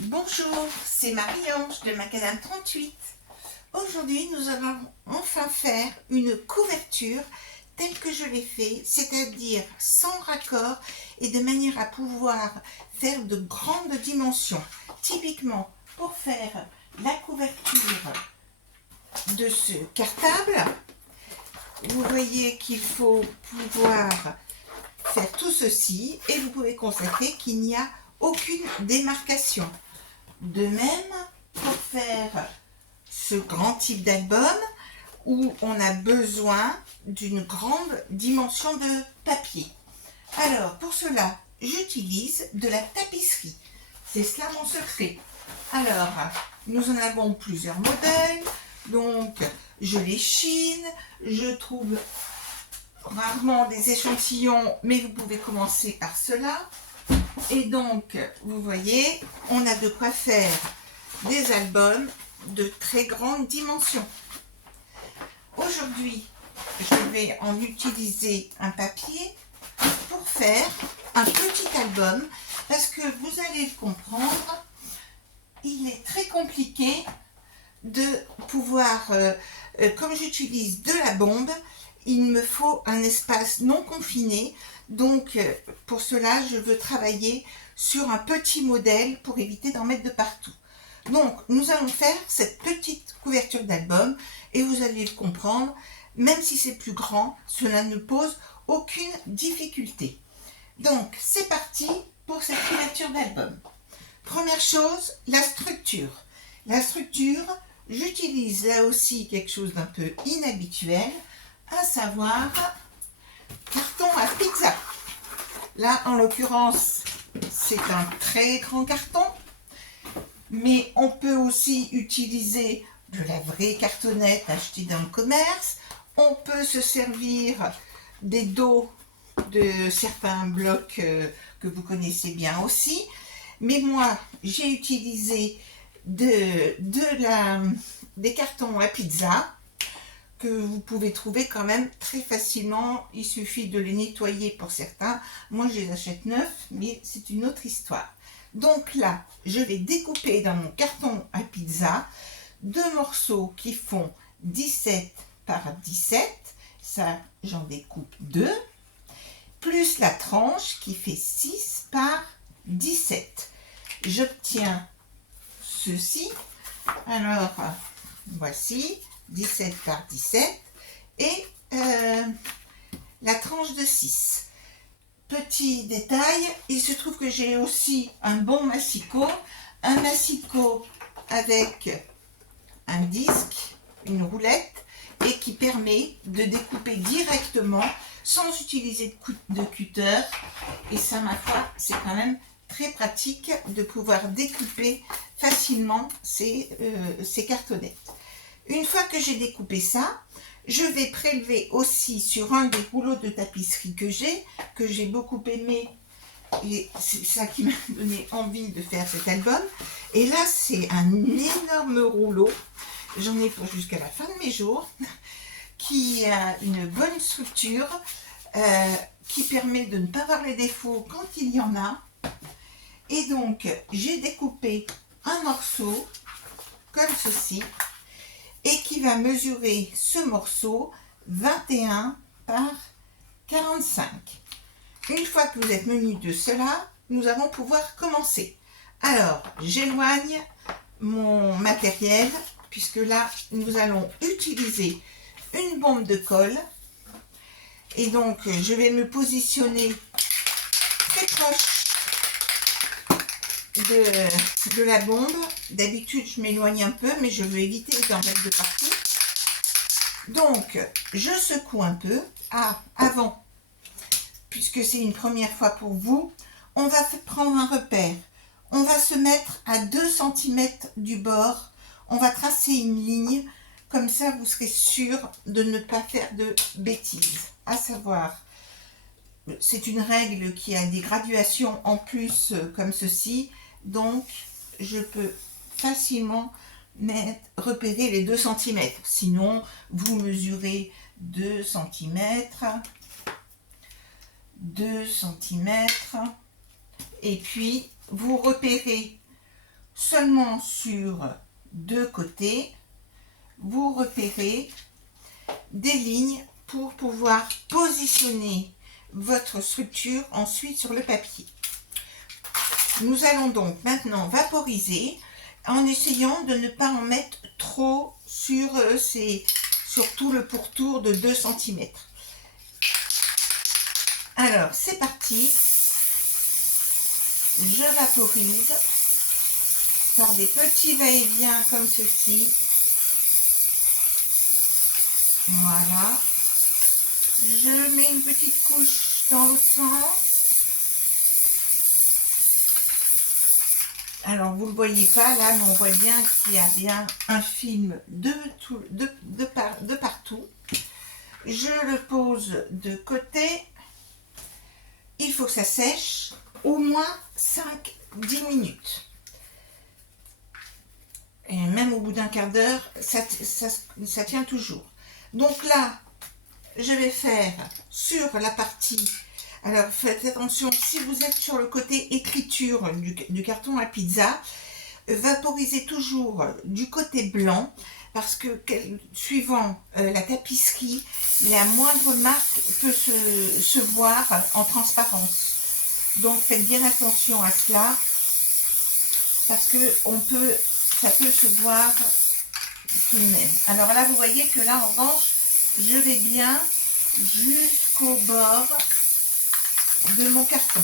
Bonjour, c'est Marie-Ange de Macadam 38. Aujourd'hui, nous allons enfin faire une couverture telle que je l'ai fait, c'est-à-dire sans raccord et de manière à pouvoir faire de grandes dimensions. Typiquement, pour faire la couverture de ce cartable, vous voyez qu'il faut pouvoir faire tout ceci et vous pouvez constater qu'il n'y a aucune démarcation. De même, pour faire ce grand type d'album où on a besoin d'une grande dimension de papier. Alors, pour cela, j'utilise de la tapisserie. C'est cela mon secret. Alors, nous en avons plusieurs modèles. Donc, je les chine. Je trouve rarement des échantillons, mais vous pouvez commencer par cela. Et donc, vous voyez, on a de quoi faire des albums de très grande dimension. Aujourd'hui, je vais en utiliser un papier pour faire un petit album parce que vous allez le comprendre, il est très compliqué de pouvoir, comme j'utilise de la bombe, il me faut un espace non confiné. Donc, pour cela, je veux travailler sur un petit modèle pour éviter d'en mettre de partout. Donc, nous allons faire cette petite couverture d'album et vous allez le comprendre, même si c'est plus grand, cela ne pose aucune difficulté. Donc, c'est parti pour cette couverture d'album. Première chose, la structure. La structure, j'utilise là aussi quelque chose d'un peu inhabituel, à savoir carton à pizza. Là, en l'occurrence, c'est un très grand carton, mais on peut aussi utiliser de la vraie cartonnette achetée dans le commerce. On peut se servir des dos de certains blocs que vous connaissez bien aussi. Mais moi, j'ai utilisé des cartons à pizza que vous pouvez trouver quand même très facilement. Il suffit de les nettoyer pour certains. Moi, je les achète neufs, mais c'est une autre histoire. Donc là, je vais découper dans mon carton à pizza deux morceaux qui font 17 par 17. Ça, j'en découpe deux. Plus la tranche qui fait 6 par 17. J'obtiens ceci. Alors, voici 17 par 17 et la tranche de 6. Petit détail, il se trouve que j'ai aussi un bon massicot avec un disque, une roulette, et qui permet de découper directement sans utiliser de cutter. Et ça, ma foi, c'est quand même très pratique de pouvoir découper facilement ces cartonnettes. Une fois que j'ai découpé ça, je vais prélever aussi sur un des rouleaux de tapisserie que j'ai beaucoup aimé, et c'est ça qui m'a donné envie de faire cet album. Et là, c'est un énorme rouleau, j'en ai pour jusqu'à la fin de mes jours, qui a une bonne structure, qui permet de ne pas voir les défauts quand il y en a. Et donc, j'ai découpé un morceau comme ceci, et qui va mesurer ce morceau 21 par 45. Une fois que vous êtes menu de cela, nous allons pouvoir commencer. Alors, j'éloigne mon matériel, puisque là, nous allons utiliser une bombe de colle. Et donc, je vais me positionner très proche de la bombe. D'habitude, je m'éloigne un peu, mais je veux éviter d'en mettre de partout. Donc, je secoue un peu. Avant, puisque c'est une première fois pour vous, on va prendre un repère. On va se mettre à 2 cm du bord. On va tracer une ligne. Comme ça, vous serez sûr de ne pas faire de bêtises. À savoir, c'est une règle qui a des graduations en plus comme ceci. Donc, je peux facilement repérer les 2 cm. Sinon, vous mesurez 2 cm, 2 cm, et puis vous repérez seulement sur deux côtés, vous repérez des lignes pour pouvoir positionner votre structure ensuite sur le papier. Nous allons donc maintenant vaporiser en essayant de ne pas en mettre trop sur tout le pourtour de 2 cm. Alors, c'est parti. Je vaporise par des petits va-et-vient comme ceci. Voilà. Je mets une petite couche dans l'autre sens. Alors, vous ne le voyez pas là, mais on voit bien qu'il y a bien un film de partout. Je le pose de côté. Il faut que ça sèche au moins 5-10 minutes. Et même au bout d'un quart d'heure, ça tient toujours. Donc là, je vais faire sur la partie... Alors, faites attention, si vous êtes sur le côté écriture du carton à pizza, vaporisez toujours du côté blanc, parce que suivant la tapisserie, la moindre marque peut se voir en transparence. Donc, faites bien attention à cela, parce que ça peut se voir tout de même. Alors là, vous voyez que là, en revanche, je vais bien jusqu'au bord de mon carton.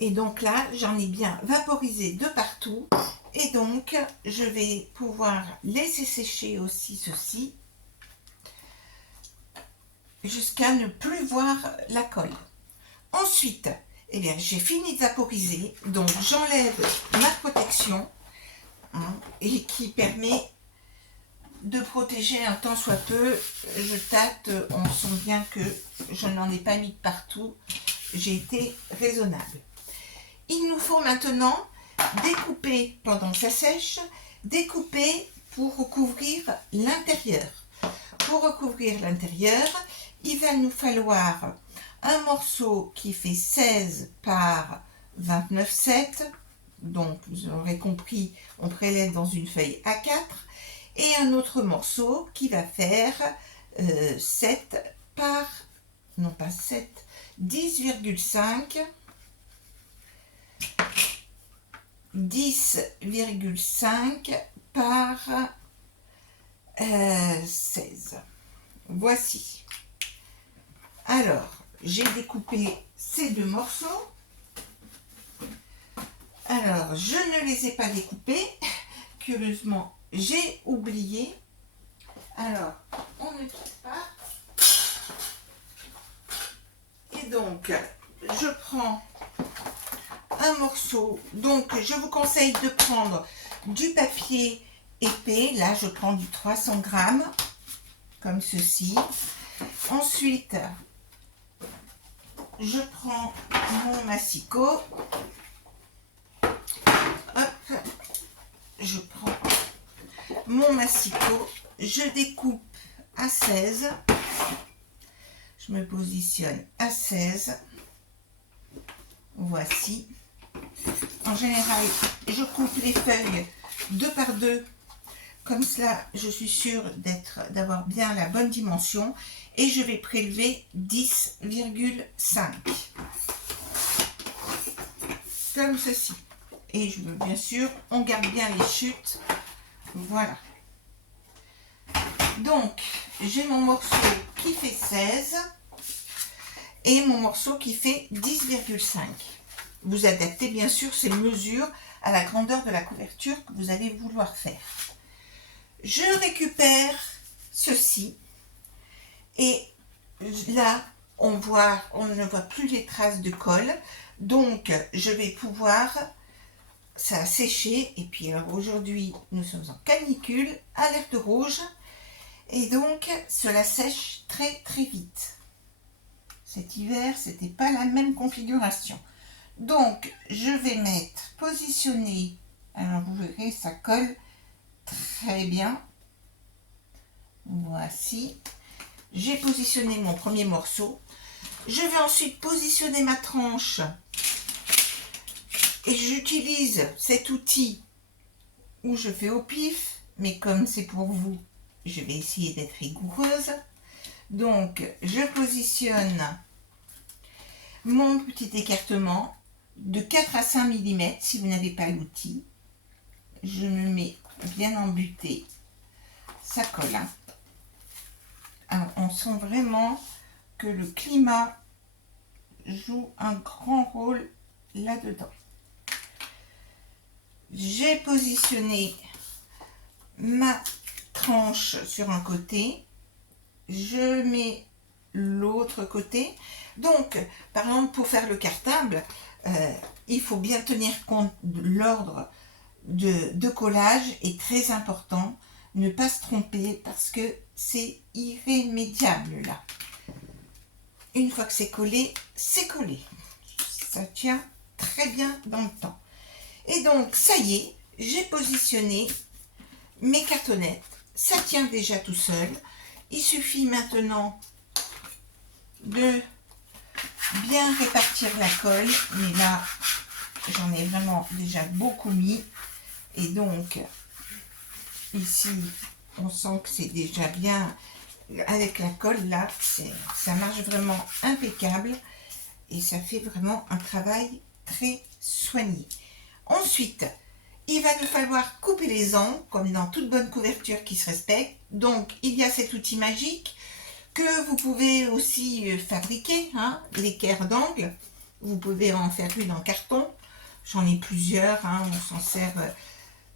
Et donc là, j'en ai bien vaporisé de partout. Et donc, je vais pouvoir laisser sécher aussi ceci jusqu'à ne plus voir la colle. Ensuite, eh bien, j'ai fini de vaporiser. Donc, j'enlève ma protection et qui permet de protéger un tant soit peu. Je tâte, on sent bien que je n'en ai pas mis de partout. J'ai été raisonnable. Il nous faut maintenant découper pendant que ça sèche, découper pour recouvrir l'intérieur. Pour recouvrir l'intérieur, il va nous falloir un morceau qui fait 16 par 29,7. Donc, vous aurez compris, on prélève dans une feuille A4. Et un autre morceau qui va faire 7 par, non pas 7, 10,5 par 16. Voici. Alors, j'ai découpé ces deux morceaux. Alors, je ne les ai pas découpés. Curieusement, j'ai oublié. Alors, on ne quitte pas. Et donc, je prends un morceau. Donc, je vous conseille de prendre du papier épais. Là, je prends du 300 grammes, comme ceci. Ensuite, je prends mon massicot. Hop, je prends mon massicot. Je découpe à 16. Je me positionne à 16. Voici. En général, je coupe les feuilles 2 par 2. Comme cela, je suis sûre d'avoir bien la bonne dimension. Et je vais prélever 10,5. Comme ceci. Et bien sûr, on garde bien les chutes. Voilà. Donc, j'ai mon morceau qui fait 16 et mon morceau qui fait 10,5. Vous adaptez bien sûr ces mesures à la grandeur de la couverture que vous allez vouloir faire. Je récupère ceci et là, on ne voit plus les traces de colle. Donc, je vais pouvoir... Ça a séché et puis alors aujourd'hui nous sommes en canicule, alerte rouge et donc cela sèche très très vite. Cet hiver c'était pas la même configuration. Donc je vais positionner, alors vous verrez ça colle très bien. Voici, j'ai positionné mon premier morceau. Je vais ensuite positionner ma tranche Et j'utilise cet outil où je fais au pif, mais comme c'est pour vous, je vais essayer d'être rigoureuse. Donc, je positionne mon petit écartement de 4 à 5 mm si vous n'avez pas l'outil. Je me mets bien embuté, ça colle. Hein. Alors, on sent vraiment que le climat joue un grand rôle là-dedans. J'ai positionné ma tranche sur un côté, je mets l'autre côté. Donc, par exemple, pour faire le cartable, il faut bien tenir compte de l'ordre de collage est très important. Ne pas se tromper parce que c'est irrémédiable là. Une fois que c'est collé, ça tient très bien dans le temps. Et donc, ça y est, j'ai positionné mes cartonnettes. Ça tient déjà tout seul. Il suffit maintenant de bien répartir la colle. Mais là, j'en ai vraiment déjà beaucoup mis. Et donc, ici, on sent que c'est déjà bien. Avec la colle, là, ça marche vraiment impeccable. Et ça fait vraiment un travail très soigné. Ensuite, il va nous falloir couper les angles, comme dans toute bonne couverture qui se respecte. Donc, il y a cet outil magique que vous pouvez aussi fabriquer, hein, l'équerre d'angle. Vous pouvez en faire une en carton. J'en ai plusieurs, hein, on s'en sert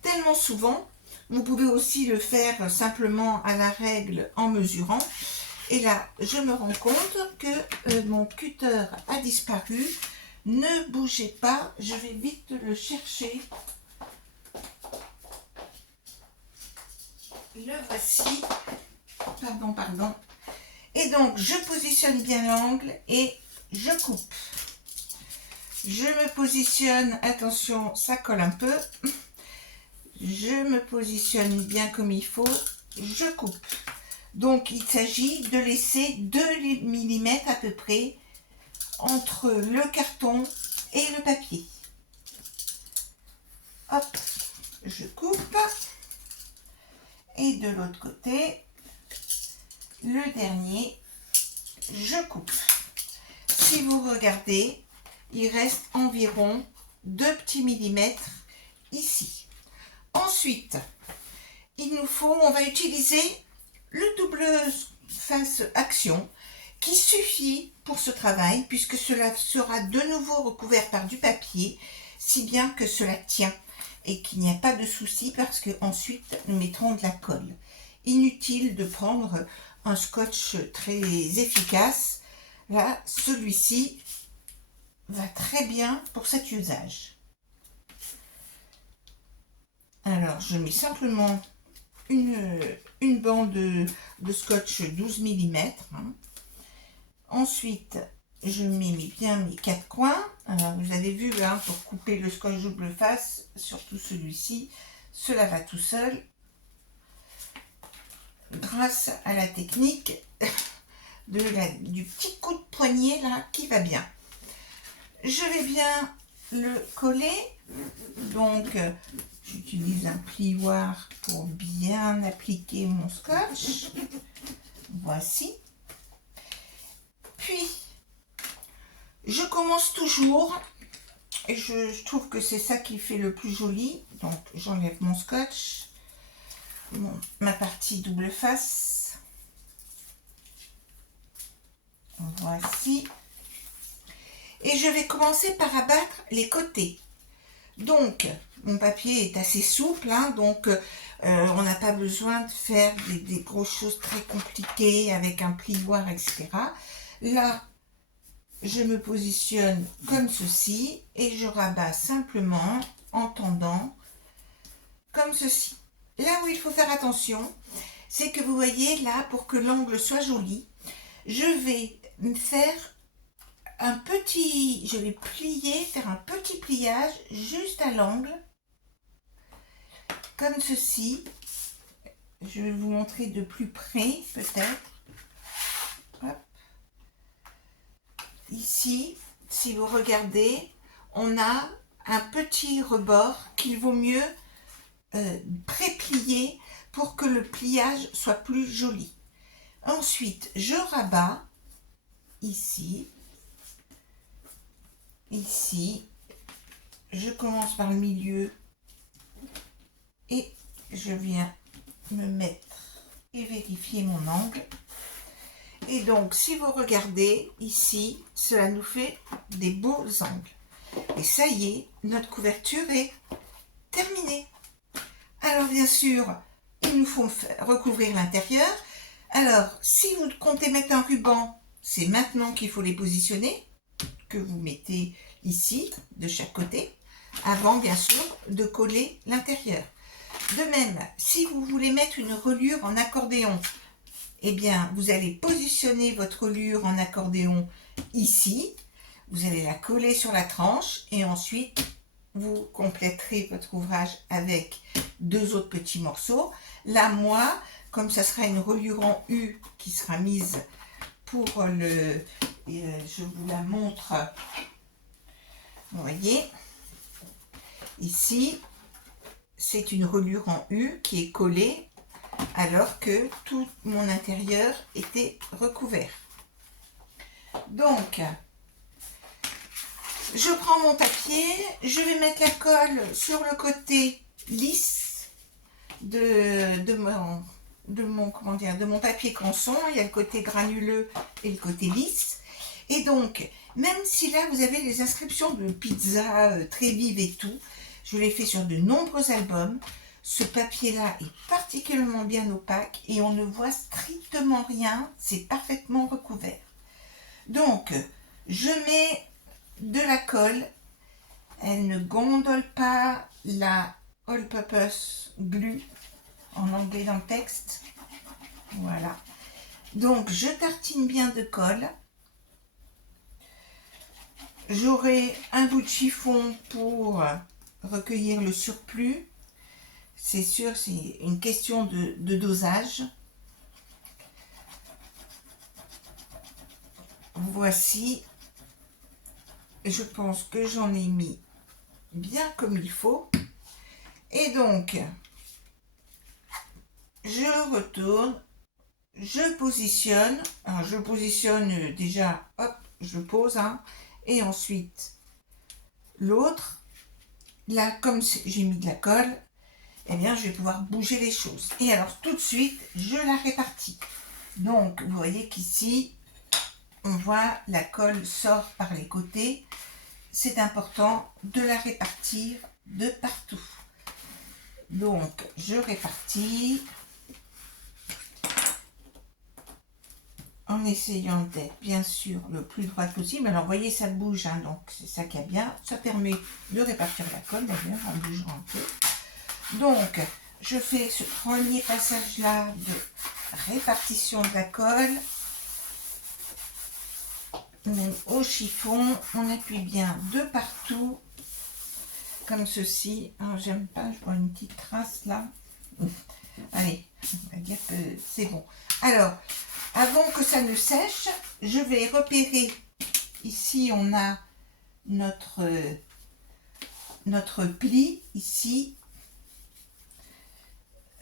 tellement souvent. Vous pouvez aussi le faire simplement à la règle en mesurant. Et là, je me rends compte que mon cutter a disparu. Ne bougez pas, je vais vite le chercher. Le voici. Pardon. Et donc, je positionne bien l'angle et je coupe. Je me positionne, attention, ça colle un peu. Je me positionne bien comme il faut. Je coupe. Donc, il s'agit de laisser 2 mm à peu près entre le carton et le papier. Hop, je coupe. Et de l'autre côté, le dernier, je coupe. Si vous regardez, il reste environ 2 petits millimètres ici. Ensuite, on va utiliser le double face action qui suffit pour ce travail puisque cela sera de nouveau recouvert par du papier, si bien que cela tient et qu'il n'y a pas de souci parce que ensuite nous mettrons de la colle. Inutile de prendre un scotch très efficace. Là, celui-ci va très bien pour cet usage. Alors, je mets simplement une bande de scotch 12 mm. Hein. Ensuite, je mets bien mes 4 coins. Alors, vous avez vu, hein, pour couper le scotch double face, surtout celui-ci, cela va tout seul. Grâce à la technique du petit coup de poignet là qui va bien. Je vais bien le coller. Donc, j'utilise un plioir pour bien appliquer mon scotch. Voici. Puis, je commence toujours, et je trouve que c'est ça qui fait le plus joli. Donc, j'enlève mon scotch, ma partie double face. Voici. Et je vais commencer par abattre les côtés. Donc, mon papier est assez souple, hein, donc on n'a pas besoin de faire des grosses choses très compliquées avec un plioir, etc. Là, je me positionne comme ceci et je rabats simplement en tendant comme ceci. Là où il faut faire attention, c'est que vous voyez là, pour que l'angle soit joli, je vais faire faire un petit pliage juste à l'angle, comme ceci. Je vais vous montrer de plus près, peut-être. Ici, si vous regardez, on a un petit rebord qu'il vaut mieux pré-plier pour que le pliage soit plus joli. Ensuite, je rabats ici, ici, je commence par le milieu et je viens me mettre et vérifier mon angle. Et donc, si vous regardez ici, cela nous fait des beaux angles. Et ça y est, notre couverture est terminée. Alors, bien sûr, il nous faut recouvrir l'intérieur. Alors, si vous comptez mettre un ruban, c'est maintenant qu'il faut les positionner, que vous mettez ici, de chaque côté, avant, bien sûr, de coller l'intérieur. De même, si vous voulez mettre une reliure en accordéon, eh bien, vous allez positionner votre reliure en accordéon ici. Vous allez la coller sur la tranche et ensuite, vous compléterez votre ouvrage avec 2 autres petits morceaux. Là, moi, comme ça sera une reliure en U qui sera mise pour le... je vous la montre. Vous voyez, ici, c'est une reliure en U qui est collée alors que tout mon intérieur était recouvert. Donc, je prends mon papier, je vais mettre la colle sur le côté lisse de mon papier canson. Il y a le côté granuleux et le côté lisse. Et donc, même si là vous avez les inscriptions de pizza très vives et tout, je l'ai fait sur de nombreux albums. Ce papier-là est particulièrement bien opaque et on ne voit strictement rien, c'est parfaitement recouvert. Donc, je mets de la colle, elle ne gondole pas la all-purpose glue, en anglais dans le texte. Voilà. Donc, je tartine bien de colle. J'aurai un bout de chiffon pour recueillir le surplus. C'est sûr, c'est une question de dosage. Voici. Je pense que j'en ai mis bien comme il faut. Et donc, je retourne, je positionne. Alors, je positionne déjà, hop, je pose, hein, et ensuite l'autre. Là, comme j'ai mis de la colle, eh bien, je vais pouvoir bouger les choses. Et alors, tout de suite, je la répartis. Donc, vous voyez qu'ici, on voit la colle sort par les côtés. C'est important de la répartir de partout. Donc, je répartis en essayant d'être, bien sûr, le plus droit possible. Alors, vous voyez, ça bouge, hein, donc c'est ça qui est bien. Ça permet de répartir la colle, d'ailleurs, en bougeant un peu. Donc, je fais ce premier passage-là de répartition de la colle. Même au chiffon, on appuie bien de partout, comme ceci. Alors, j'aime pas, je vois une petite trace là. Allez, on va dire que c'est bon. Alors, avant que ça ne sèche, je vais repérer. Ici, on a notre pli, ici.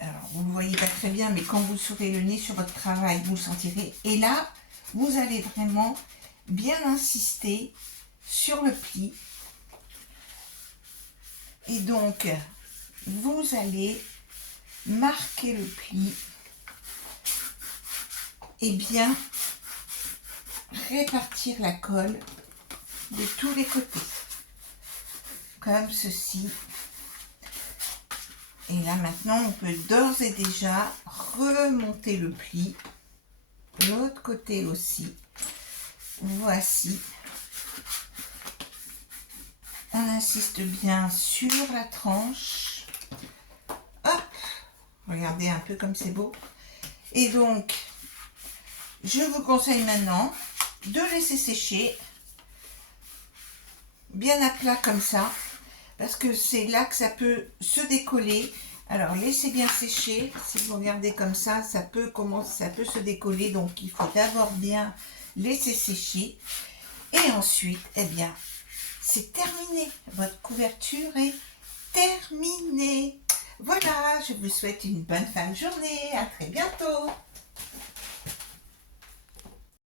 Alors, vous ne le voyez pas très bien, mais quand vous serez le nez sur votre travail, vous le sentirez. Et là, vous allez vraiment bien insister sur le pli. Et donc, vous allez marquer le pli et bien répartir la colle de tous les côtés. Comme ceci. Et là maintenant, on peut d'ores et déjà remonter le pli. L'autre côté aussi. Voici. On insiste bien sur la tranche. Hop. Regardez un peu comme c'est beau. Et donc, je vous conseille maintenant de laisser sécher bien à plat comme ça. Parce que c'est là que ça peut se décoller. Alors, laissez bien sécher. Si vous regardez comme ça, ça peut se décoller. Donc, il faut d'abord bien laisser sécher. Et ensuite, eh bien, c'est terminé. Votre couverture est terminée. Voilà, je vous souhaite une bonne fin de journée. À très bientôt.